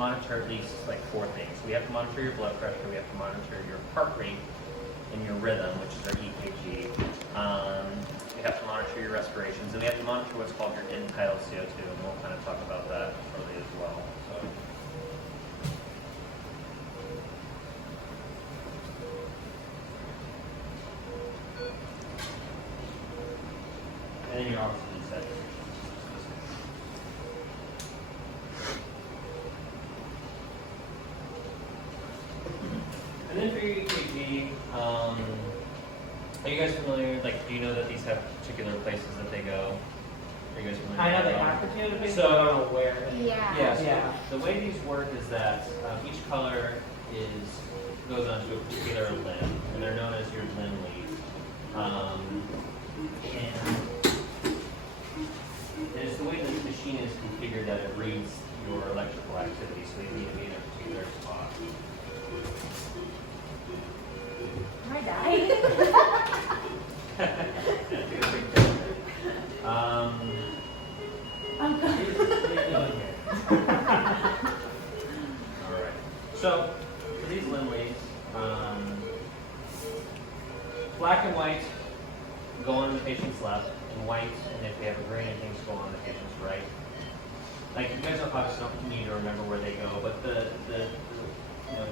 monitor at least like 4 things. We have to monitor your blood pressure, we have to monitor your heart rate and your rhythm, which is our EKG. We have to monitor your respirations, and we have to monitor what's called your end-tidal CO2, and we'll kind of talk about that shortly as well. So. And then your oxygen set. And then for your EKG, are you guys familiar, like, do you know that these have particular places that they go? Are you guys familiar? I know they have particular places, so, but I don't know where. Yeah, so the way these work is that each color goes onto a particular limb, and they're known as your limb leads. And it's the way that the machine is configured that it reads your electrical activity, so they need to be in a particular spot. Am I dying? I'm here. All right. So for these limb leads, black and white go on the patient's left, and white, and if we have a green and things, go on the patient's right. Like, you guys obviously don't need to remember where they go, but the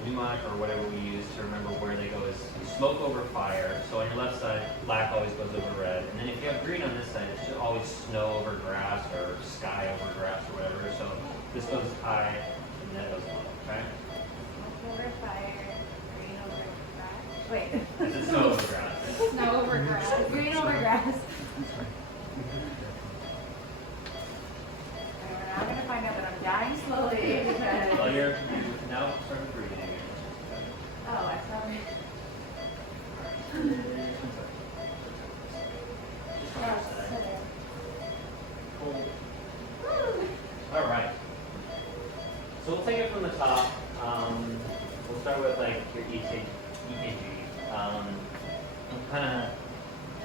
mnemonic or whatever we use to remember where they go is smoke over fire. So on your left side, black always goes over red. And then if you have green on this side, it's just always snow over grass or sky over grass or whatever. So this goes high and that goes low, okay? Smoke over fire, green over grass. Wait. It's snow over grass. Snow over grass. Green over grass. I'm going to find out that I'm dying slowly because... Well, you're now starting breathing. Oh, I saw it. All right. So we'll take it from the top. We'll start with like your EKG.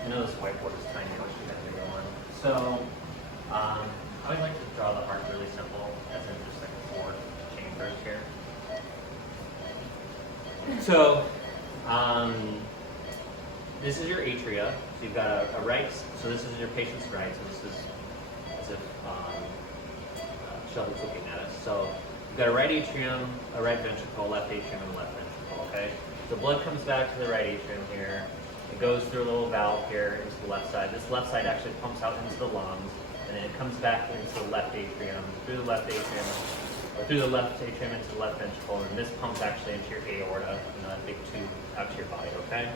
I know this whiteboard is tiny. I wish we had a bigger one. So I would like to draw the heart really simple, as in just like 4 chambers here. So this is your atria. So you've got a right. So this is your patient's right. So this is as if Sheldon's looking at us. So you've got a right atrium, a right ventricle, left atrium, and a left ventricle. Okay. So blood comes back to the right atrium here. It goes through a little valve here into the left side. This left side actually pumps out into the lungs, and then it comes back into the left atrium, through the left atrium, or through the left atrium into the left ventricle, and this pumps actually into your aorta, that big tube out to your body, okay?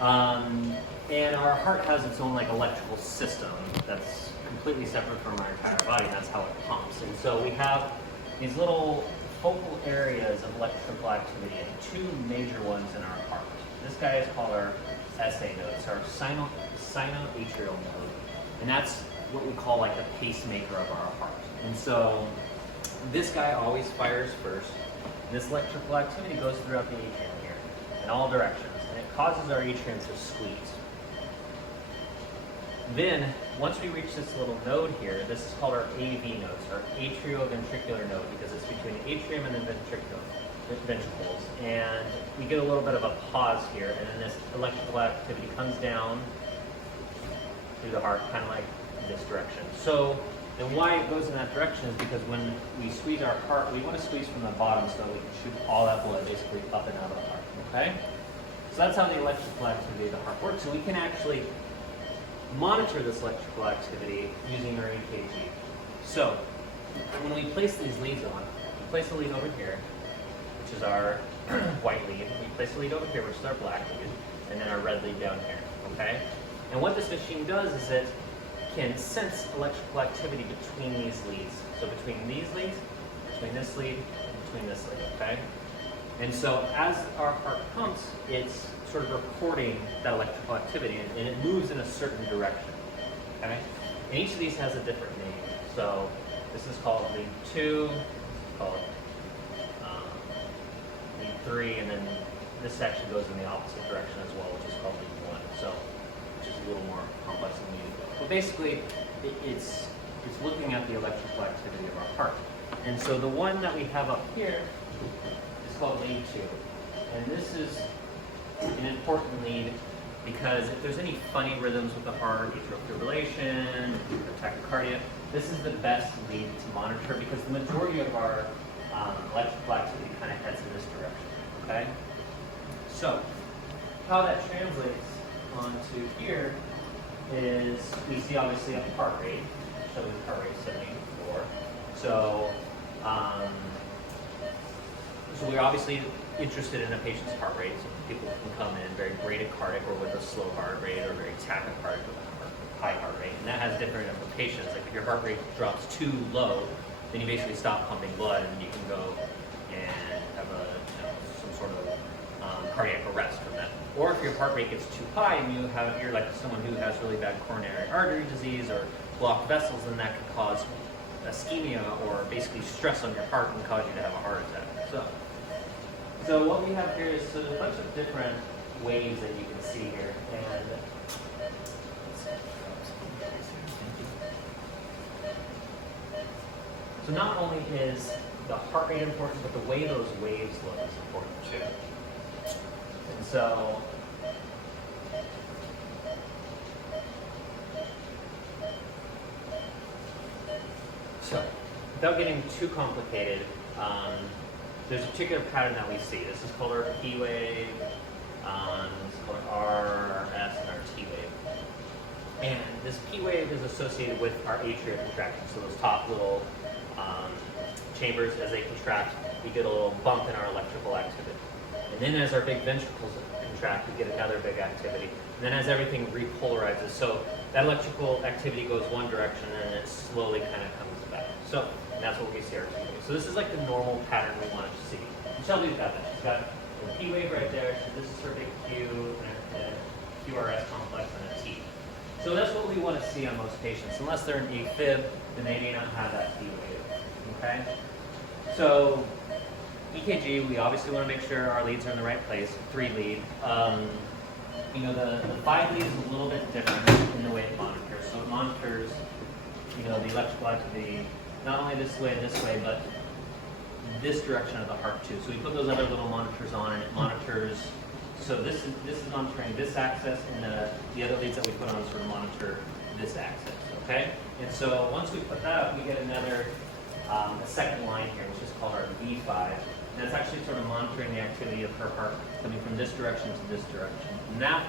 And our heart has its own like electrical system that's completely separate from our entire body, and that's how it pumps. And so we have these little focal areas of electrical activity, and 2 major ones in our heart. This guy is called our SA node, it's our sinoatrial node, and that's what we call like the pacemaker of our heart. And so this guy always fires first. This electrical activity goes throughout the atrium here in all directions, and it causes our atrium to squeeze. Then, once we reach this little node here, this is called our AV node, our atrioventricular node, because it's between the atrium and the ventricles. And we get a little bit of a pause here, and then this electrical activity comes down through the heart, kind of like this direction. So, and why it goes in that direction is because when we squeeze our heart, we want to squeeze from the bottom so that we can shoot all that blood basically up and out of the heart, okay? So that's how the electrical activity of the heart works. So we can actually monitor this electrical activity using our EKG. So when we place these leads on, we place a lead over here, which is our white lead. We place a lead over here, which is our black lead, and then our red lead down here, okay? And what this machine does is it can sense electrical activity between these leads. So between these leads, between this lead, and between this lead, okay? And so as our heart pumps, it's sort of recording that electrical activity, and it moves in a certain direction, okay? And each of these has a different name. So this is called lead 2, this is called lead 3, and then this section goes in the opposite direction as well, which is called lead 1. So, which is a little more complex than lead. But basically, it's looking at the electrical activity of our heart. And so the one that we have up here is called lead 2. And this is an important lead because if there's any funny rhythms with the heart, atrial fibrillation, tachycardia, this is the best lead to monitor because the majority of our electrical activity kind of heads in this direction, okay? So how that translates onto here is we see obviously a heart rate, so the heart rate 74. So, so we're obviously interested in a patient's heart rate. So people can come in very bradycardic or with a slow heart rate or very tachycardic with a high heart rate. And that has different implications. Like if your heart rate drops too low, then you basically stop pumping blood and you can go and have some sort of cardiac arrest from that. Or if your heart rate gets too high and you're like someone who has really bad coronary artery disease or blocked vessels, then that could cause ischemia or basically stress on your heart and cause you to have a heart attack. So what we have here is a bunch of different waves that you can see here. And so not only is the heart rate important, but the way those waves look is important too. And so without getting too complicated, there's a particular pattern that we see. This is called our P wave, this is called our R, our S, and our T wave. And this P wave is associated with our atrial contraction. So those top little chambers, as they contract, we get a little bump in our electrical activity. And then as our big ventricles contract, we get another big activity. And then as everything repolarizes, so that electrical activity goes one direction and it slowly kind of comes back. So and that's what we see our T wave. So this is like the normal pattern we want to see. Shelby's got that. She's got a P wave right there. So this is her big Q and a QRS complex and a T. So that's what we want to see on most patients. Unless they're an AFib, then they may not have that P wave. Okay? So EKG, we obviously want to make sure our leads are in the right place. 3 lead. The 5 lead is a little bit different in the way it monitors. So it monitors, the electrical activity not only this way, but this direction of the heart too. So we put those other little monitors on, and it monitors. So this is monitoring this axis, and the other leads that we put on sort of monitor this axis. Okay. And so once we put that up, we get another a second line here, which is called our V5. And it's actually sort of monitoring the activity of her heart coming from this direction to this direction. And that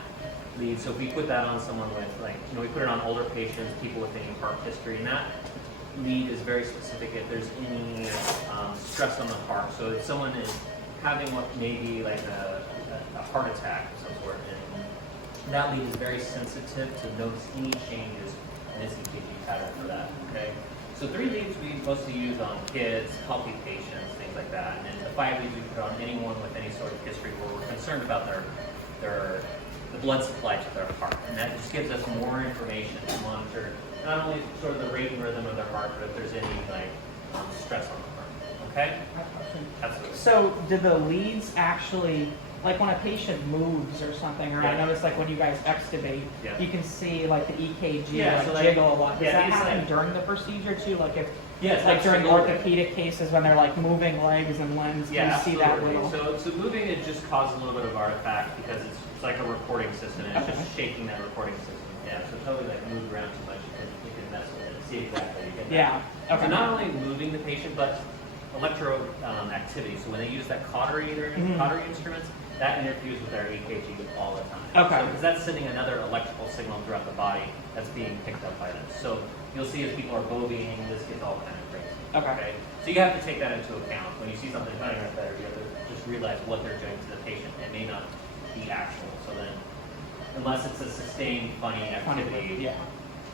lead, so if we put that on someone with, we put it on older patients, people with any heart history, and that lead is very specific if there's any stress on the heart. So if someone is having what may be like a heart attack of some sort, and that lead is very sensitive to notice any changes in this EKG pattern for that. Okay. So 3 leads we mostly use on kids, healthy patients, things like that. And then the 5 leads we put on anyone with any sort of history where we're concerned about the blood supply to their heart. And that just gives us more information to monitor not only sort of the rate and rhythm of their heart, but if there's any stress on the heart. Okay? Absolutely. So do the leads actually, like when a patient moves or something, or I notice like when you guys extubate, you can see like the EKG jiggle a lot. Does that happen during the procedure too? Like if during orthopedic cases when they're like moving legs and limbs, you see that little. So moving it just causes a little bit of artifact because it's like a recording system and it's just shaking that recording system. Yeah, so totally like move around too much, you can mess with it. See exactly. You get that. Okay. So not only moving the patient, but electro activity. So when they use that cautery instruments, that interferes with our EKG all the time. Okay. Because that's sending another electrical signal throughout the body that's being picked up by this. So you'll see as people are boving, this gets all kind of crazy. Okay. So you have to take that into account. When you see something running right there, you have to just realize what they're doing to the patient. It may not be actual. So then, unless it's a sustained funny activity,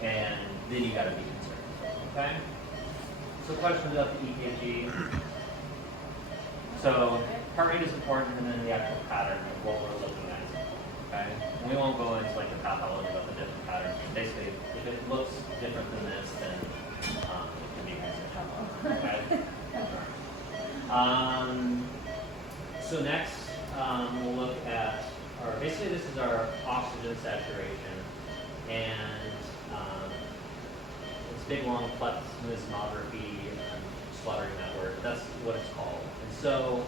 and then you got to be concerned. Okay. So questions about the EKG. So heart rate is important, and then the actual pattern of what we're looking at. Okay. And we won't go into like the pathology about the different patterns. Basically, if it looks different than this, then it can be concerning. Okay. So next, we'll look at basically this is our oxygen saturation, and it's big long plethysmography, slaughtering that word. That's what it's called. And so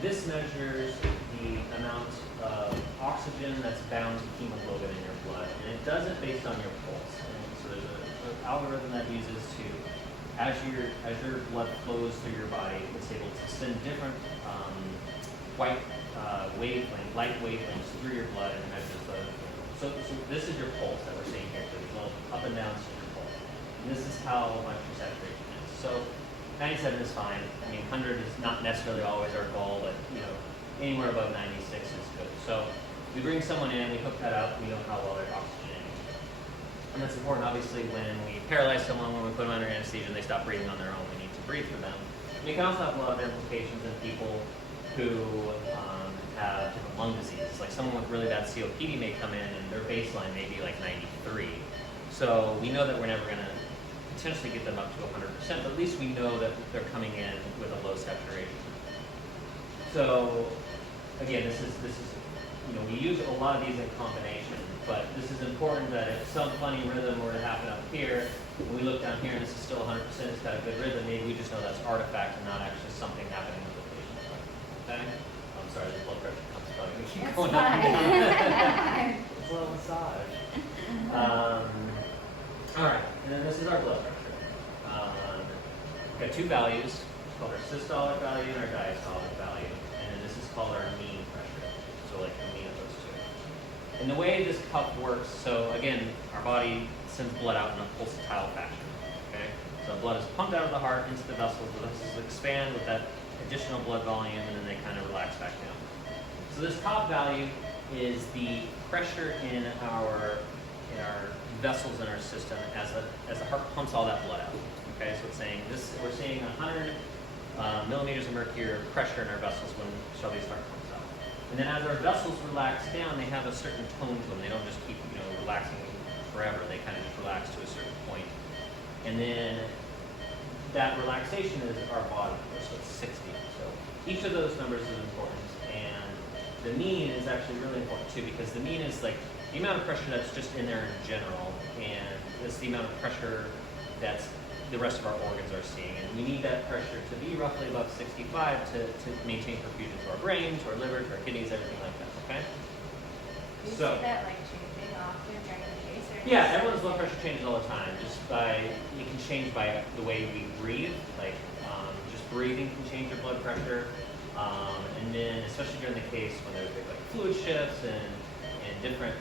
this measures the amount of oxygen that's bound to hemoglobin in your blood, and it does it based on your pulse. And so there's an algorithm that uses to, as your blood flows through your body, it's able to send different light wavelengths through your blood and measures the. So this is your pulse that we're seeing here. So there's little up and downs to your pulse, and this is how much your saturation is. So 97 is fine. I mean, 100 is not necessarily always our goal, but anywhere above 96 is good. So we bring someone in, we hook that up, we know how well they're oxygenating. And that's important, obviously, when we paralyze someone, when we put them under anesthesia and they stop breathing on their own, we need to breathe for them. And it can also have a lot of implications in people who have different lung diseases. Like someone with really bad COPD may come in and their baseline may be like 93. So we know that we're never going to potentially get them up to 100%, but at least we know that they're coming in with a low saturation. So again, this is we use a lot of these in combination, but this is important that if some funny rhythm were to happen up here, when we look down here and this is still 100%, it's got a good rhythm, maybe we just know that's artifact and not actually something happening with the patient. Okay? I'm sorry, the blood pressure comes from we keep That's going up and fine. down. It's a little massage. All right, and then this is our blood pressure. We've got two values. It's called our systolic value and our diastolic value. And then this is called our mean pressure. So like the mean of those two. And the way this cuff works, so again, our body sends blood out in a pulsatile fashion. Okay? So blood is pumped out of the heart into the vessels. The vessels expand with that additional blood volume, and then they kind of relax back down. So this top value is the pressure in our vessels in our system as the heart pumps all that blood out. Okay, so it's saying this, we're seeing 100 millimeters of mercury of pressure in our vessels when Shelby's heart pumps out. And then as our vessels relax down, they have a certain tone to them. They don't just keep relaxing forever. They kind of just relax to a certain point. And then that relaxation is our body number, so it's 60. So each of those numbers is important, and the mean is actually really important too, because the mean is like the amount of pressure that's just in there in general, and it's the amount of pressure that's the rest of our organs are seeing. And we need that pressure to be roughly above 65 to maintain perfusion to our brain, to our liver, to our kidneys, everything like that, okay? Do you So, see that like changing often during the case? Or yeah, everyone's blood pressure changes all the time. You can change by the way we breathe, like just breathing can change your blood pressure. And then, especially during the case when there's big like fluid shifts and different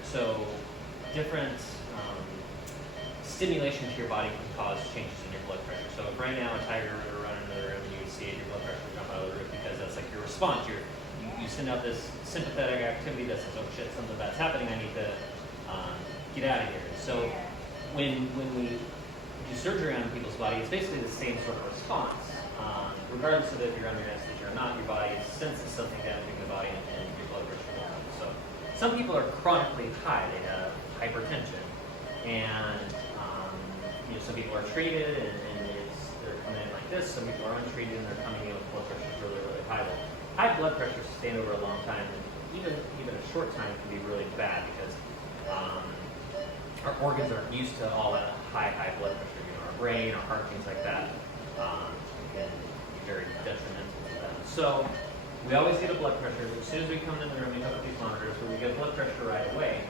stimulation to your body can cause changes in your blood pressure. So if right now a tiger were to run into the room and you would see your blood pressure jump out of the roof, because that's like your response. You send out this sympathetic activity that says, oh shit, something bad's happening, I need to get out of here. So when we do surgery on people's body, it's basically the same sort of response. Regardless of if you're under anesthesia or not, your body senses something damaging the body and your blood pressure goes up. So some people are chronically high, they have hypertension, and some people are treated and they're coming in like this. Some people are untreated and they're coming in with blood pressures really, really high. Well, high blood pressure sustained over a long time, and even a short time, can be really bad because our organs aren't used to all that high blood pressure. Our brain, our heart, things like that, can be very detrimental to them. So we always get a blood pressure. As soon as we come into the room, we hook up these monitors, where we get blood pressure right away,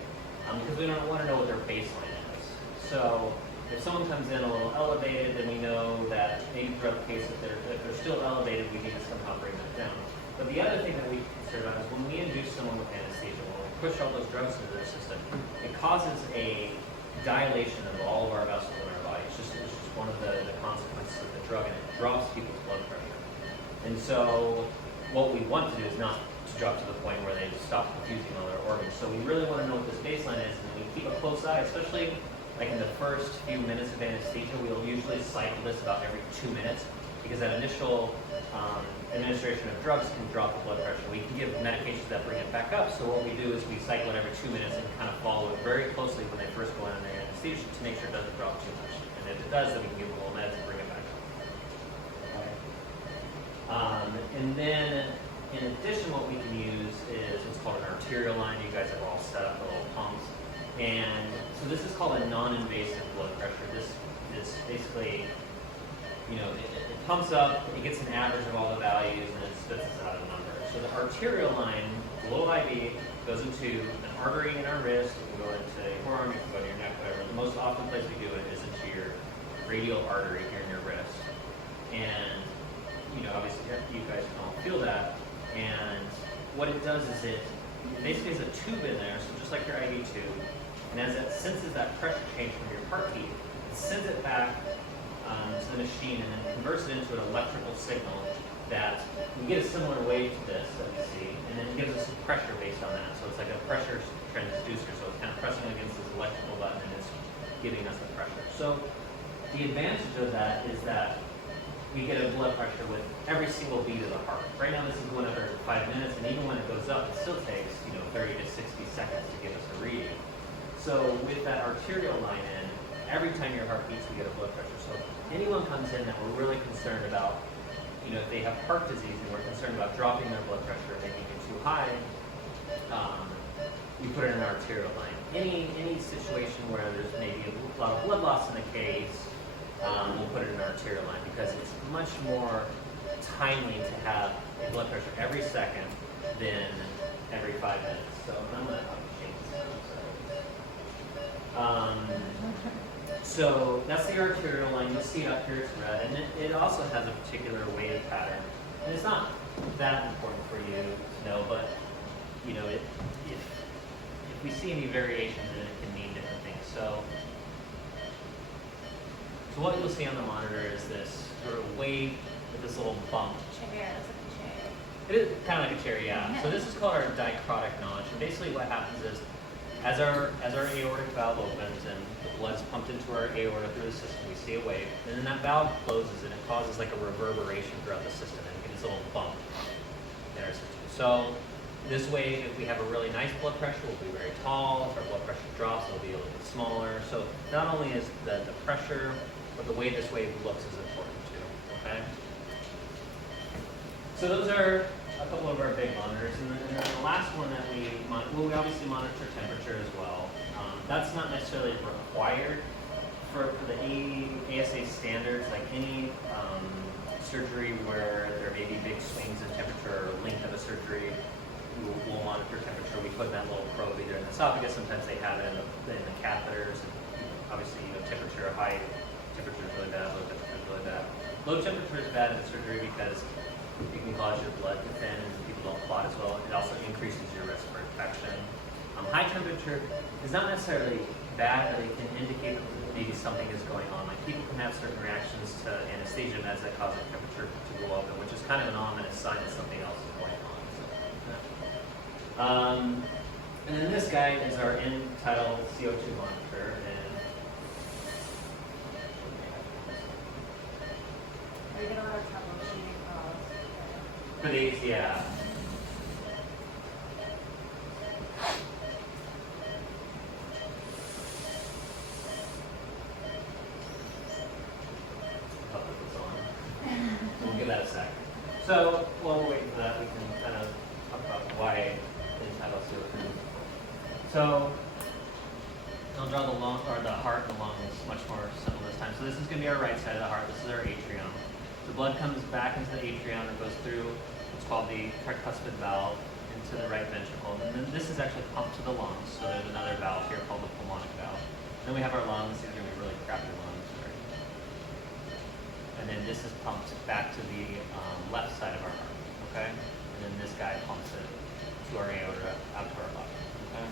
because we don't want to know what their baseline is. So if someone comes in a little elevated, then we know that maybe throughout the case, if they're still elevated, we need to somehow bring them down. But the other thing that we consider about is when we induce someone with anesthesia, when we push all those drugs into their system, it causes a dilation of all of our vessels in our body. It's just one of the consequences of the drug, and it drops people's blood pressure. And so what we want to do is not to drop to the point where they stop perfusing all their organs. So we really want to know what this baseline is, and we keep a close eye, especially like in the first few minutes of anesthesia. We'll usually cycle this about every 2 minutes, because that initial administration of drugs can drop the blood pressure. We can give medications that bring it back up. So what we do is we cycle it every 2 minutes and kind of follow it very closely when they first go in their anesthesia to make sure it doesn't drop too much. And if it does, then we can give them a little meds and bring it back up. And then, in addition, what we can use is what's called an arterial line. You guys have all set up the little pumps. And so this is called a non-invasive blood pressure. This basically it pumps up, it gets an average of all the values, and it spits us out a number. So the arterial line below IV goes into an artery in our wrist, it can go into your forearm, it can go to your neck, whatever. The most often place we do it is into your radial artery here in your wrist. And, obviously you guys don't feel that. And what it does is it basically has a tube in there, so just like your IV tube. And as it senses that pressure change from your heartbeat, it sends it back to the machine and then converts it into an electrical signal that we get a similar wave to this that we see, and then it gives us some pressure based on that. So it's like a pressure transducer, so it's kind of pressing against this electrical button and it's giving us the pressure. So the advantage of that is that we get a blood pressure with every single beat of the heart. Right now this is going up every 5 minutes, and even when it goes up, it still takes 30 to 60 seconds to give us a reading. So with that arterial line in, every time your heart beats, we get a blood pressure. So if anyone comes in that we're really concerned about, if they have heart disease and we're concerned about dropping their blood pressure, making it too high, we put it in an arterial line. Any situation where there's maybe a lot of blood loss in the case, we'll put it in an arterial line because it's much more timely to have a blood pressure every second than every 5 minutes. So I'm going to change this. So that's the arterial line. You'll see it up here, it's red, and it also has a particular wave pattern. And it's not that important for you to know, but if we see any variations in it, it can mean different things. So what you'll see on the monitor is this sort of wave with this little bump. Chair, that's like a chair. It is kind of like a chair, yeah. So this is called our dicrotic notch, and basically what happens is, as our aortic valve opens and the blood's pumped into our aorta through the system, we see a wave, and then that valve closes and it causes like a reverberation throughout the system, and it gets a little bump. So this wave, if we have a really nice blood pressure, will be very tall. If our blood pressure drops, it'll be a little bit smaller. So not only is the pressure, but the way this wave looks is important too, okay? So those are a couple of our big monitors, and then the last one that we obviously monitor temperature as well. That's not necessarily required for the ASA standards, like any surgery where there may be big swings in temperature or length of a surgery, we'll monitor temperature. We put in that little probe either in the esophagus, sometimes they have it in the catheters. Obviously, temperature, high temperature is really bad, low temperature is really bad. Low temperature is bad in surgery because it can cause your blood to thin and people don't clot as well. It also increases your risk for infection. High temperature is not necessarily bad, but it can indicate that maybe something is going on. Like people can have certain reactions to anesthesia meds that cause their temperature to go up, which is kind of an ominous sign that something else is going on. So, and then this guy is our end-tidal CO2 monitor. And Are you going to want to troubleshooting calls? for these, yeah. We'll give that a sec. So while we're waiting for that, we can kind of talk about why the entitled CO2. So I'll draw the lung or the heart and the lungs much more simple this time. So this is going to be our right side of the heart. This is our atrium. The blood comes back into the atrium and goes through what's called the tricuspid valve into the right ventricle. And then this is actually pumped to the lungs. So there's another valve here called the pulmonic valve. Then we have our lungs. These are going to be really crappy lungs. And then this is pumped back to the left side of our heart, okay? And then this guy pumps it to our aorta, out to our lung, okay?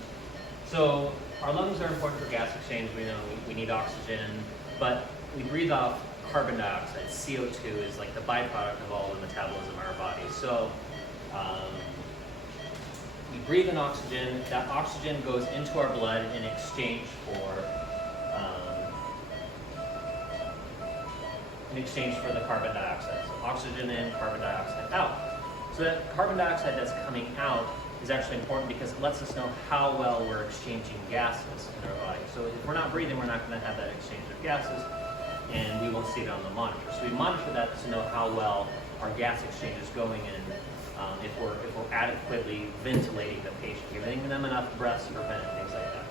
So our lungs are important for gas exchange. We know we need oxygen, but we breathe off carbon dioxide. CO2 is like the byproduct of all the metabolism in our body. So we breathe in oxygen. That oxygen goes into our blood in exchange for the carbon dioxide. So oxygen in, carbon dioxide out. So that carbon dioxide that's coming out is actually important because it lets us know how well we're exchanging gases in our body. So if we're not breathing, we're not going to have that exchange of gases, and we won't see it on the monitor. So we monitor that to know how well our gas exchange is going in, if we're adequately ventilating the patient, giving them enough breaths to prevent things like that.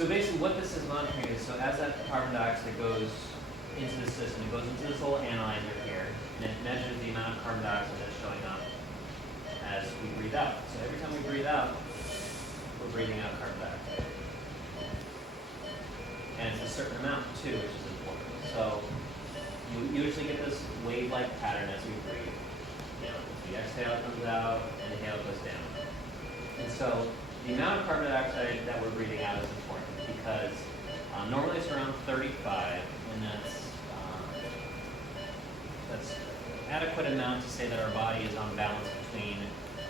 So basically what this is monitoring is, so as that carbon dioxide goes into the system, it goes into this little analyzer here, and it measures the amount of carbon dioxide that's showing up as we breathe out. So every time we breathe out, we're breathing out carbon dioxide. And it's a certain amount too, which is important. So you usually get this wave-like pattern as we breathe. You know, the exhale comes out, inhale goes down. And so the amount of carbon dioxide that we're breathing out is important because normally it's around 35, and that's adequate amount to say that our body is on balance between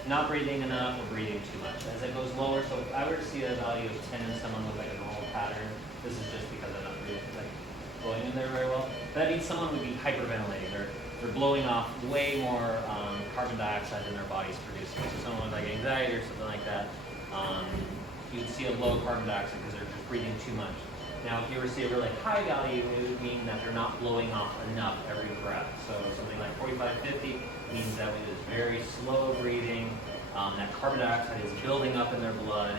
not breathing enough or breathing too much. As it goes lower, so if I were to see a value of 10 in someone with like a normal pattern, this is just because I'm not breathing, like blowing in there very well. But that means someone would be hyperventilating. They're blowing off way more carbon dioxide than their body's producing. So someone with like anxiety or something like that, you'd see a low carbon dioxide because they're just breathing too much. Now, if you were to see a really high value, it would mean that they're not blowing off enough every breath. So something like 45, 50 means that it is very slow breathing, that carbon dioxide is building up in their blood,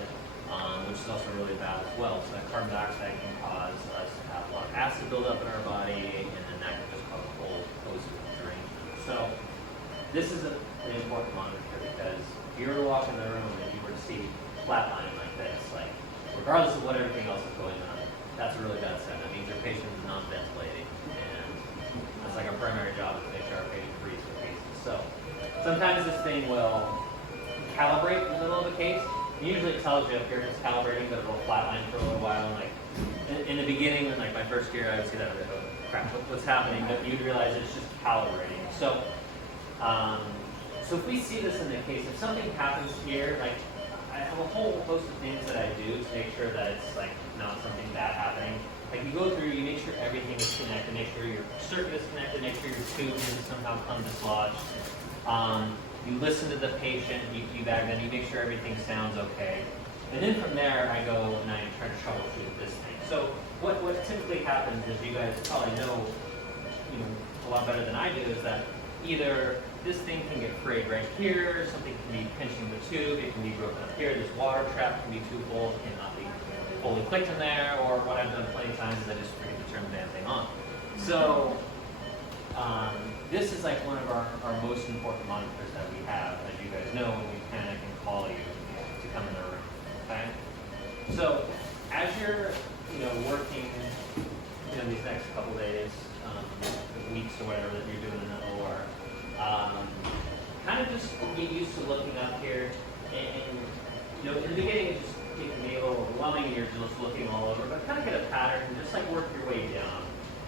which is also really bad as well. So that carbon dioxide can cause us to have a lot of acid build up in our body, and then that can just cause a whole host of derangement. So this is an important monitor because if you were to walk in the room and you were to see flatlining like this, like regardless of what everything else is going on, that's a really bad sign. That means your patient is non-ventilating, and that's like our primary job is to make sure our patient breathes with cases. So sometimes this thing will calibrate in the middle of a case. Usually it tells you up here it's calibrating, but it'll flatline for a little while. And like in the beginning, in like my first year, I would see that and I'd go, crap, what's happening? But you'd realize it's just calibrating. So so if we see this in the case, if something happens here, like I have a whole host of things that I do to make sure that it's like not something bad happening. Like you go through, you make sure everything is connected, make sure your circuit is connected, make sure your tube isn't somehow come dislodged. You listen to the patient, you bag them, you make sure everything sounds okay. And then from there, I go and I try to troubleshoot this thing. So what typically happens is you guys probably know, a lot better than I do, is that either this thing can get frayed right here, something can be pinching the tube, it can be broken up here, this water trap can be too full, it cannot be fully clicked in there, or what I've done plenty of times is I just forget to turn the damn thing on. So this is like one of our most important monitors that we have. As you guys know, when we panic and call you to come in the room, okay? So as you're working these next couple days, weeks or whatever that you're doing in the OR, kind of just get used to looking up here, and in the beginning it can be a little overwhelming and you're just looking all over, but kind of get a pattern and just like work your way down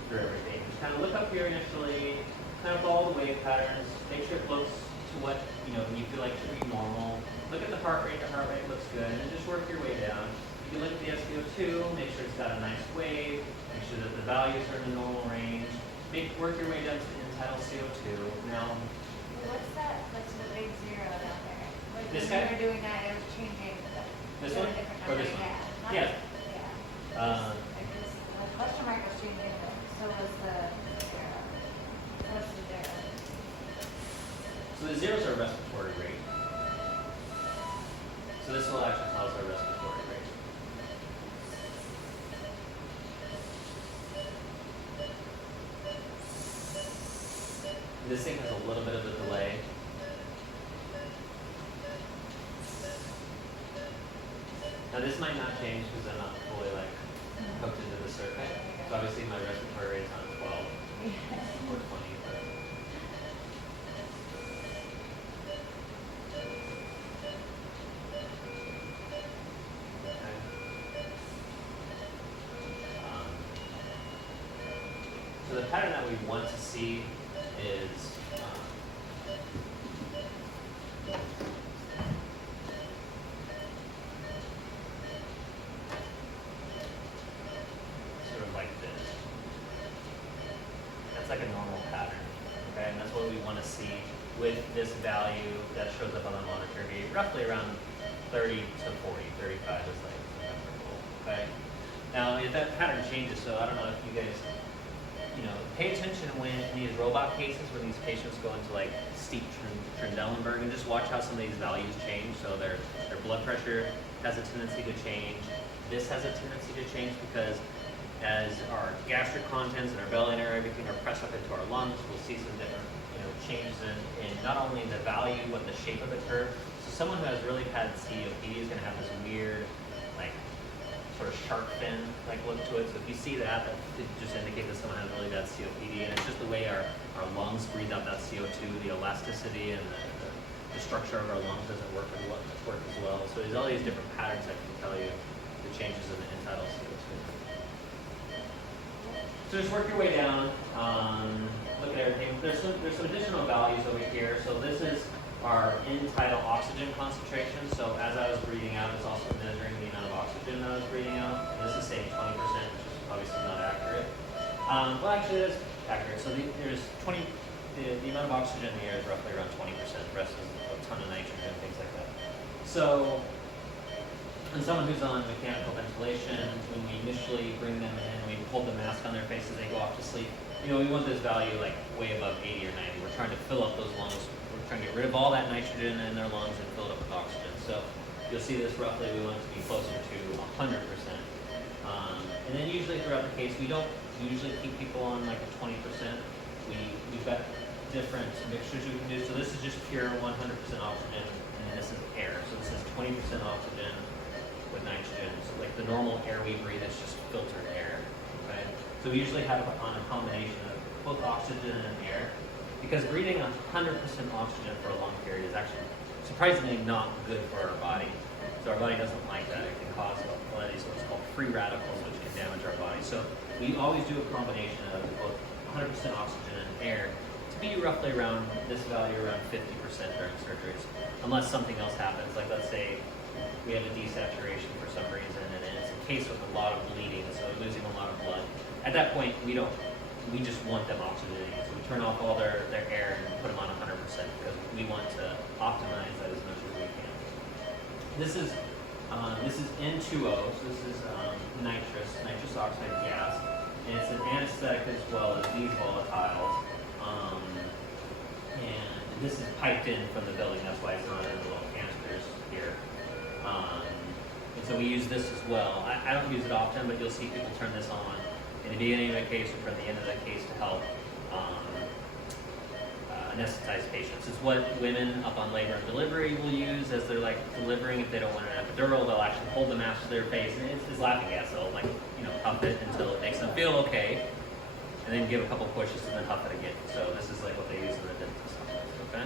through everything. Just kind of look up here initially, kind of follow the wave patterns, make sure it looks to what you feel like should be normal. Look at the heart rate, looks good, and then just work your way down. You can look at the SpO2, make sure it's got a nice wave, make sure that the values are in the normal range. Work your way down to end-tidal CO2. Now, What's that? What's the big zero down there? Like This when guy? we were doing that, it was changing. This doing one? a different Or this number. one? Yeah. Not Yeah. Yeah. The question mark was changing, but so was the zero. What's the zero? So the zeros are respiratory rate. So this will actually tell us our respiratory rate. This thing has a little bit of a delay. Now this might not change because I'm not fully hooked into the circuit. So obviously my respiratory rate's on 12 or 20. But okay. So the pattern that we want to see is sort of like this. That's like a normal pattern, okay? And that's what we want to see with this value that shows up on the monitor be roughly around 30 to 40, 35 is like comfortable, okay? Now, if that pattern changes, so I don't know if you guys pay attention when in these robot cases where these patients go into like steep Trendelenburg, and just watch how some of these values change. So their blood pressure has a tendency to change. this has a tendency to change because as our gastric contents and our belly and everything are pressed up into our lungs, we'll see some different changes in not only the value but the shape of the curve. So someone who has really bad COPD is going to have this weird, like, sort of shark fin like look to it. So if you see that, it just indicates that someone has really bad COPD, and it's just the way our lungs breathe out that CO2, the elasticity and the structure of our lungs doesn't work as well. So there's all these different patterns that can tell you the changes in the end-tidal CO2. So just work your way down, look at everything. There's some additional values over here. So this is our end-tidal oxygen concentration. So as I was breathing out, it's also measuring the amount of oxygen that I was breathing out. And this is saying 20%, which is obviously not accurate. Well, actually, it is accurate. So there's 20. The amount of oxygen in the air is roughly around 20%. The rest is a ton of nitrogen and things like that. So, and someone who's on mechanical ventilation, when we initially bring them in, we hold the mask on their face as they go off to sleep. We want this value like way above 80 or 90. We're trying to fill up those lungs. We're trying to get rid of all that nitrogen in their lungs and fill it up with oxygen. So you'll see this roughly, we want it to be closer to 100%. And then usually throughout the case, we don't usually keep people on like a 20%. We've got different mixtures we can do. So this is just pure 100% oxygen, and then this is air. So this is 20% oxygen with nitrogen. So like the normal air we breathe is just filtered air. Okay. So we usually have on a combination of both oxygen and air, because breathing 100% oxygen for a long period is actually surprisingly not good for our body. So our body doesn't like that. It can cause a lot of these what's called free radicals, which can damage our body. So we always do a combination of both 100% oxygen and air to be roughly around this value, around 50% during surgeries, unless something else happens. Like let's say we have a desaturation for some reason, and it's a case with a lot of bleeding, so we're losing a lot of blood. At that point, we just want them oxygenated. So we turn off all their air and put them on 100% because we want to optimize that as much as we can. This is N2O, so this is nitrous oxide gas, and it's an anesthetic as well as these volatiles. And this is piped in from the building, that's why it's not in the little canisters here. And so we use this as well. I don't use it often, but you'll see people turn this on in the beginning of the case or at the end of the case to help anesthetize patients. It's what women up on labor and delivery will use as they're like delivering. If they don't want an epidural, they'll actually hold the mask to their face, and it's laughing gas. They'll huff it until it makes them feel okay, and then give a couple pushes and then huff it again. So this is like what they use in the dentist office. Okay.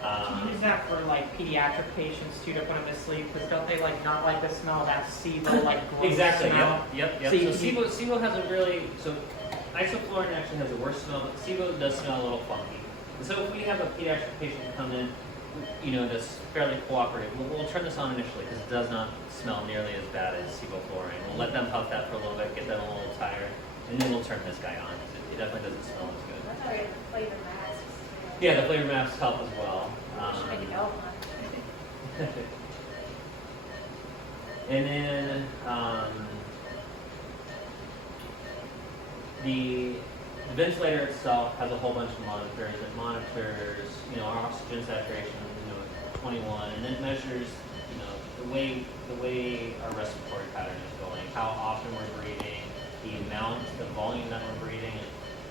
Do you use that for like pediatric patients too to put them to sleep? Because don't they like not like the smell of that SIBO like gross exactly. smell? Yep. So SIBO has a really isoflurane actually has a worse smell, but SIBO does smell a little funky. And so if we have a pediatric patient come in, that's fairly cooperative, we'll turn this on initially because it does not smell nearly as bad as sevoflurane. We'll let them puff that for a little bit, get them a little tired, and then we'll turn this guy on because it definitely doesn't smell as good. That's why the flavor masks. Yeah, the flavor masks help as well. Should make it go. And then the ventilator itself has a whole bunch of monitors. It monitors, our oxygen saturation, 21, and then measures, the way our respiratory pattern is going, how often we're breathing, the volume that we're breathing.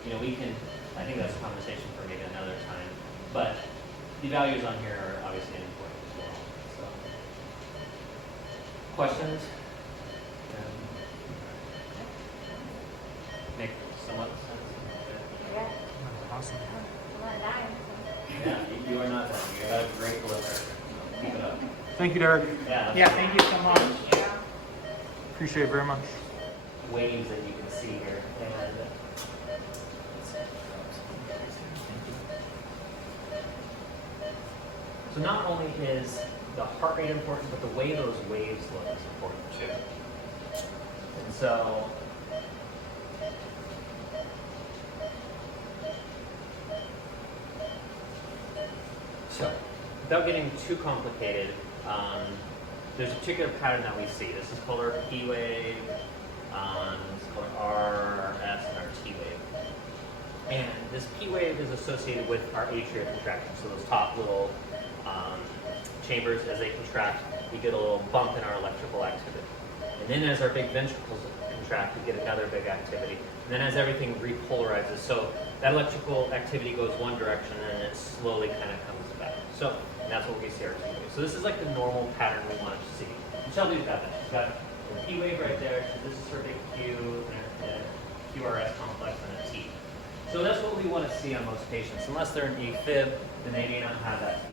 And, I think that's a conversation for maybe another time. But the values on here are obviously important as well. So, questions? Make somewhat sense? Yeah. Awesome. I'm not dying. Yeah, you are not done. You have a great delivery. Keep it up. Thank you, Derek. Yeah, thank you so much. Yeah. Appreciate it very much. Waves that you can see here. And so not only is the heart rate important, but the way those waves look is important too. And so without getting too complicated, there's a particular pattern that we see. This is called our P wave, this is called our RS and our T wave. And this P wave is associated with our atrial contraction. So those top little chambers, as they contract, we get a little bump in our electrical activity. And then as our big ventricles contract, we get another big activity. And then as everything repolarizes, so that electrical activity goes one direction and it slowly kind of comes back. So, and that's what we see our T wave. So this is like the normal pattern we want to see. And Shelby's got that. She's got a P wave right there. So this is her big Q, and a QRS complex, and a T. So that's what we want to see on most patients. Unless they're an AFib, then they may not have that.